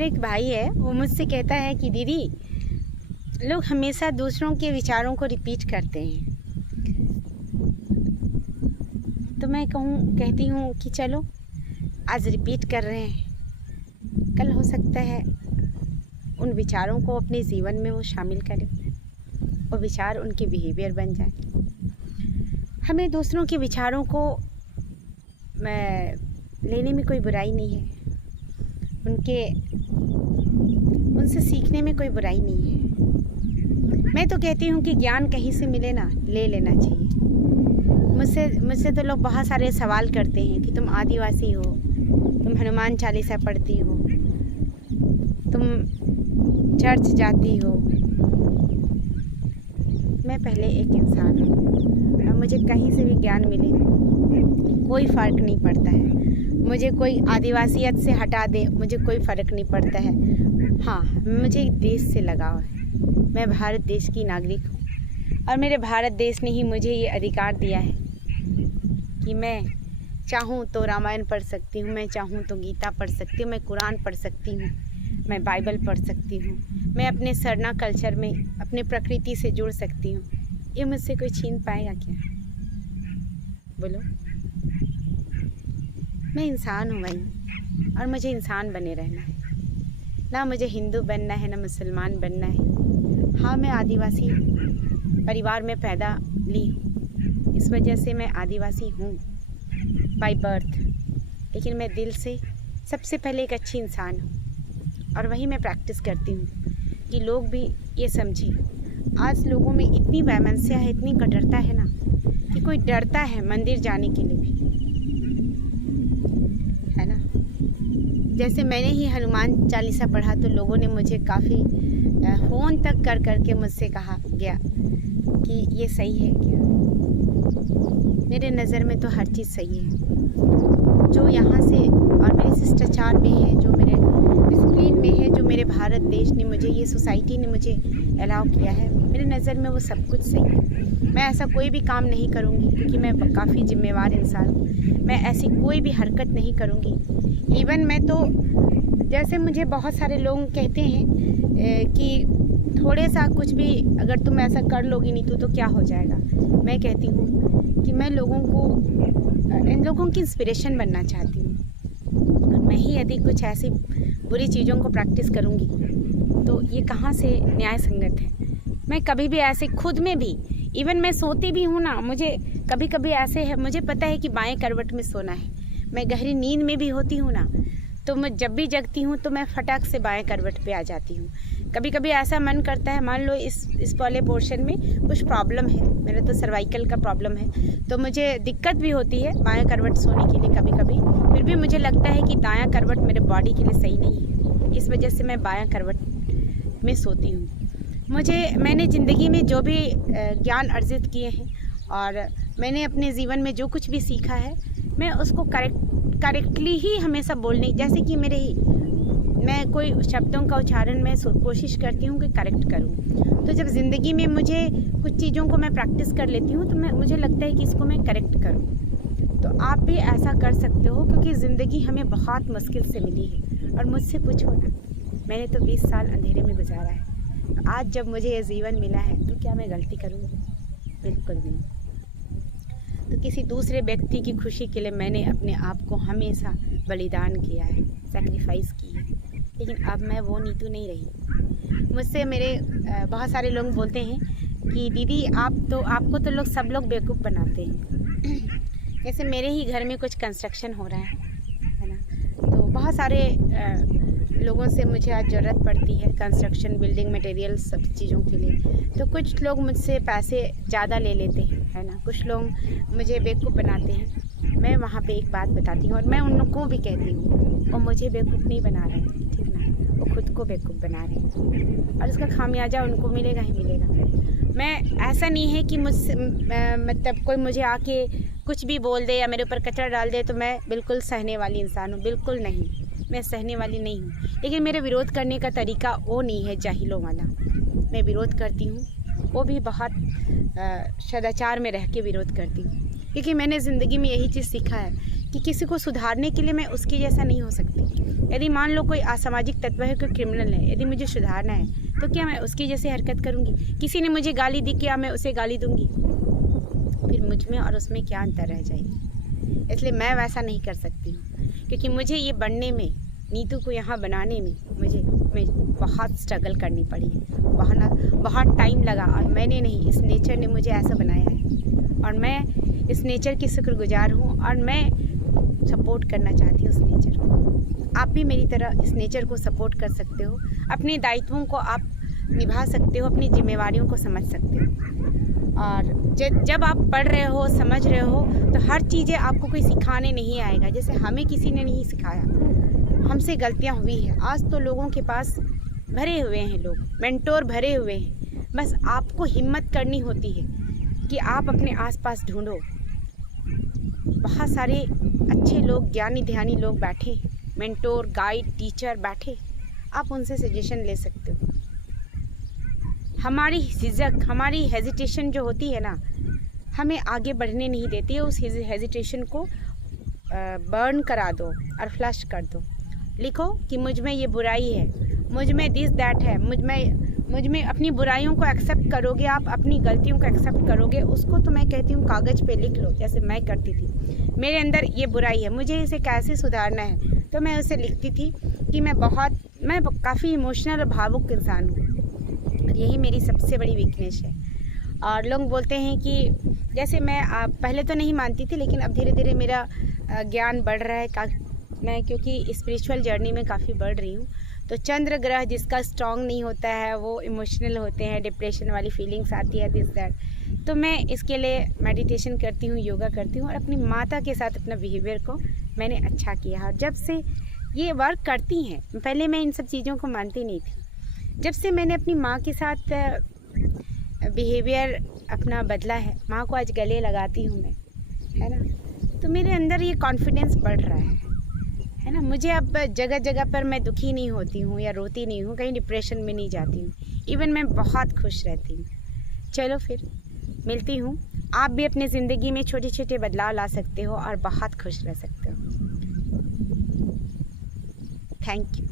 मेरा एक भाई है, वो मुझसे कहता है कि दीदी, लोग हमेशा दूसरों के विचारों को रिपीट करते हैं। तो मैं कहती हूँ कि चलो आज रिपीट कर रहे हैं, कल हो सकता है उन विचारों को अपने जीवन में वो शामिल करें, वो विचार उनके बिहेवियर बन जाए। हमें दूसरों के विचारों को लेने में कोई बुराई नहीं है, उनसे सीखने में कोई बुराई नहीं है। मैं तो कहती हूँ कि ज्ञान कहीं से मिले ना, ले लेना चाहिए। मुझसे तो लोग बहुत सारे सवाल करते हैं कि तुम आदिवासी हो, तुम हनुमान चालीसा पढ़ती हो, तुम चर्च जाती हो। मैं पहले एक इंसान हूँ और मुझे कहीं से भी ज्ञान मिले कोई फ़र्क नहीं पड़ता है। मुझे कोई आदिवासियत से हटा दे, मुझे कोई फ़र्क नहीं पड़ता है। हाँ, मुझे देश से लगाव है। मैं भारत देश की नागरिक हूँ और मेरे भारत देश ने ही मुझे ये अधिकार दिया है कि मैं चाहूँ तो रामायण पढ़ सकती हूँ, मैं चाहूँ तो गीता पढ़ सकती हूँ, मैं कुरान पढ़ सकती हूँ, मैं बाइबल पढ़ सकती हूँ, मैं अपने सरना कल्चर में अपने प्रकृति से जुड़ सकती हूँ। ये मुझसे कोई छीन पाएगा क्या? बोलो। मैं इंसान हूँ भाई, और मुझे इंसान बने रहना है। ना मुझे हिंदू बनना है, ना मुसलमान बनना है। हाँ, मैं आदिवासी परिवार में पैदा ली हूँ, इस वजह से मैं आदिवासी हूँ बाय बर्थ, लेकिन मैं दिल से सबसे पहले एक अच्छी इंसान हूँ। और वही मैं प्रैक्टिस करती हूँ कि लोग भी ये समझें। आज लोगों में इतनी वैमनस्य है, इतनी कट्टरता है ना, कि कोई डरता है मंदिर जाने के लिए भी, है ना। जैसे मैंने ही हनुमान चालीसा पढ़ा तो लोगों ने मुझे काफ़ी फ़ोन तक कर के मुझसे कहा गया कि ये सही है क्या। मेरे नज़र में तो हर चीज़ सही है। जो यहाँ से और मेरे शिष्टाचार में है, जो मेरे डिसिप्लिन में है, जो मेरे भारत देश ने मुझे, ये सोसाइटी ने मुझे अलाउ किया है, मेरे नज़र में वो सब कुछ सही है। मैं ऐसा कोई भी काम नहीं करूँगी, क्योंकि मैं काफ़ी जिम्मेवार इंसान हूँ। मैं ऐसी कोई भी हरकत नहीं करूँगी। इवन मैं तो, जैसे मुझे बहुत सारे लोग कहते हैं कि थोड़े सा कुछ भी अगर तुम ऐसा कर लोगी नीतू तो क्या हो जाएगा। मैं कहती हूँ कि मैं इन लोगों की इंस्पिरेशन बनना चाहती हूँ। और मैं ही यदि कुछ ऐसी बुरी चीज़ों को प्रैक्टिस करूँगी तो ये कहाँ से न्याय संगत है। मैं कभी भी ऐसे खुद में भी, इवन मैं सोती भी हूँ ना, मुझे कभी कभी ऐसे है, मुझे पता है कि बाएं करवट में सोना है। मैं गहरी नींद में भी होती हूँ ना, तो मैं जब भी जगती हूँ तो मैं फटाक से बाएं करवट पे आ जाती हूँ। कभी कभी ऐसा मन करता है, मान लो इस वाले पोर्शन में कुछ प्रॉब्लम है, मेरा तो सर्वाइकल का प्रॉब्लम है, तो मुझे दिक्कत भी होती है बाएं करवट सोने के लिए कभी कभी। फिर भी मुझे लगता है कि दायां करवट मेरे बॉडी के लिए सही नहीं है, इस वजह से मैं बायां करवट में सोती हूँ। मैंने ज़िंदगी में जो भी ज्ञान अर्जित किए हैं और मैंने अपने जीवन में जो कुछ भी सीखा है, मैं उसको करेक्टली ही हमेशा बोलने, जैसे कि मैं कोई शब्दों का उच्चारण मैं कोशिश करती हूँ कि करेक्ट करूँ। तो जब ज़िंदगी में मुझे कुछ चीज़ों को मैं प्रैक्टिस कर लेती हूँ तो मुझे लगता है कि इसको मैं करेक्ट करूँ। तो आप भी ऐसा कर सकते हो, क्योंकि ज़िंदगी हमें बहुत मुश्किल से मिली है। और मुझसे पूछो ना, मैंने तो 20 साल अंधेरे में गुजारा है। तो आज जब मुझे ये जीवन मिला है तो क्या मैं गलती करूँगी? बिल्कुल नहीं। तो किसी दूसरे व्यक्ति की खुशी के लिए मैंने अपने आप को हमेशा बलिदान किया है, सैक्रिफाइस की है, लेकिन अब मैं वो नीतू नहीं रही। मुझसे मेरे बहुत सारे लोग बोलते हैं कि दीदी आपको तो सब लोग बेवकूफ़ बनाते हैं। जैसे मेरे ही घर में कुछ कंस्ट्रक्शन हो रहा है ना, तो बहुत सारे लोगों से मुझे आज ज़रूरत पड़ती है कंस्ट्रक्शन, बिल्डिंग मटेरियल, सब चीज़ों के लिए। तो कुछ लोग मुझसे पैसे ज़्यादा ले लेते हैं, है ना, कुछ लोग मुझे बेवकूफ़ बनाते हैं। मैं वहाँ पे एक बात बताती हूँ और मैं उनको भी कहती हूँ, वो मुझे बेवकूफ़ नहीं बना रहे हैं, ठीक ना, वो खुद को बेवकूफ़ बना रहे हैं और इसका खामियाजा उनको मिलेगा ही मिलेगा। मैं ऐसा नहीं है कि मुझसे मतलब कोई मुझे आके कुछ भी बोल दे या मेरे ऊपर कचरा डाल दे तो मैं बिल्कुल सहने वाली इंसान हूँ, बिल्कुल नहीं। मैं सहने वाली नहीं हूँ, लेकिन मेरे विरोध करने का तरीका वो नहीं है जाहिलों वाला। मैं विरोध करती हूँ, वो भी बहुत सदाचार में रह के विरोध करती हूँ, क्योंकि मैंने ज़िंदगी में यही चीज़ सीखा है कि किसी को सुधारने के लिए मैं उसके जैसा नहीं हो सकती। यदि मान लो कोई असामाजिक तत्व है, कोई क्रिमिनल है, यदि मुझे सुधारना है तो क्या मैं उसकी जैसे हरकत करूँगी? किसी ने मुझे गाली दी, क्या मैं उसे गाली दूँगी? फिर मुझ में और उसमें क्या अंतर रह जाएगी? इसलिए मैं वैसा नहीं कर सकती हूँ, क्योंकि मुझे ये बनने में, नीतू को यहाँ बनाने में मुझे बहुत स्ट्रगल करनी पड़ी है, बहुत टाइम लगा। और मैंने नहीं, इस नेचर ने मुझे ऐसा बनाया है और मैं इस नेचर की शुक्रगुजार हूँ और मैं सपोर्ट करना चाहती हूँ उस नेचर को। आप भी मेरी तरह इस नेचर को सपोर्ट कर सकते हो, अपने दायित्वों को आप निभा सकते हो, अपनी जिम्मेवारियों को समझ सकते हो। और जब आप पढ़ रहे हो, समझ रहे हो, तो हर चीज़ें आपको कोई सिखाने नहीं आएगा। जैसे हमें किसी ने नहीं सिखाया, हमसे गलतियाँ हुई है। आज तो लोगों के पास भरे हुए हैं लोग, मेंटोर भरे हुए हैं। बस आपको हिम्मत करनी होती है कि आप अपने आसपास ढूंढो। बहुत सारे अच्छे लोग, ज्ञानी ध्यानी लोग बैठे, मेंटोर, गाइड, टीचर बैठे, आप उनसे सजेशन ले सकते हो। हमारी झिझक, हमारी हेजिटेशन जो होती है ना, हमें आगे बढ़ने नहीं देती है। उस हेजिटेशन को बर्न करा दो और फ्लश कर दो। लिखो कि मुझ में ये बुराई है, मुझ में दिस दैट है, मुझ में अपनी बुराइयों को एक्सेप्ट करोगे, आप अपनी गलतियों को एक्सेप्ट करोगे, उसको तो मैं कहती हूँ कागज़ पे लिख लो, जैसे मैं करती थी। मेरे अंदर ये बुराई है, मुझे इसे कैसे सुधारना है, तो मैं उसे लिखती थी कि मैं काफ़ी इमोशनल और भावुक इंसान हूँ और यही मेरी सबसे बड़ी वीकनेस है। और लोग बोलते हैं कि जैसे मैं पहले तो नहीं मानती थी, लेकिन अब धीरे धीरे मेरा ज्ञान बढ़ रहा है। मैं क्योंकि स्पिरिचुअल जर्नी में काफ़ी बढ़ रही हूँ, तो चंद्र ग्रह जिसका स्ट्रॉन्ग नहीं होता है वो इमोशनल होते हैं, डिप्रेशन वाली फीलिंग्स आती है, दिस दैट। तो मैं इसके लिए मेडिटेशन करती हूँ, योगा करती हूँ और अपनी माता के साथ अपना बिहेवियर को मैंने अच्छा किया। और जब से ये वर्क करती हैं, पहले मैं इन सब चीज़ों को मानती नहीं थी, जब से मैंने अपनी माँ के साथ बिहेवियर अपना बदला है, माँ को आज गले लगाती हूँ मैं, है ना, तो मेरे अंदर ये कॉन्फिडेंस बढ़ रहा है ना। मुझे अब जगह जगह पर मैं दुखी नहीं होती हूँ या रोती नहीं हूँ, कहीं डिप्रेशन में नहीं जाती हूँ, इवन मैं बहुत खुश रहती हूँ। चलो फिर मिलती हूँ। आप भी अपनी ज़िंदगी में छोटे छोटे बदलाव ला सकते हो और बहुत खुश रह सकते हो। Thank you.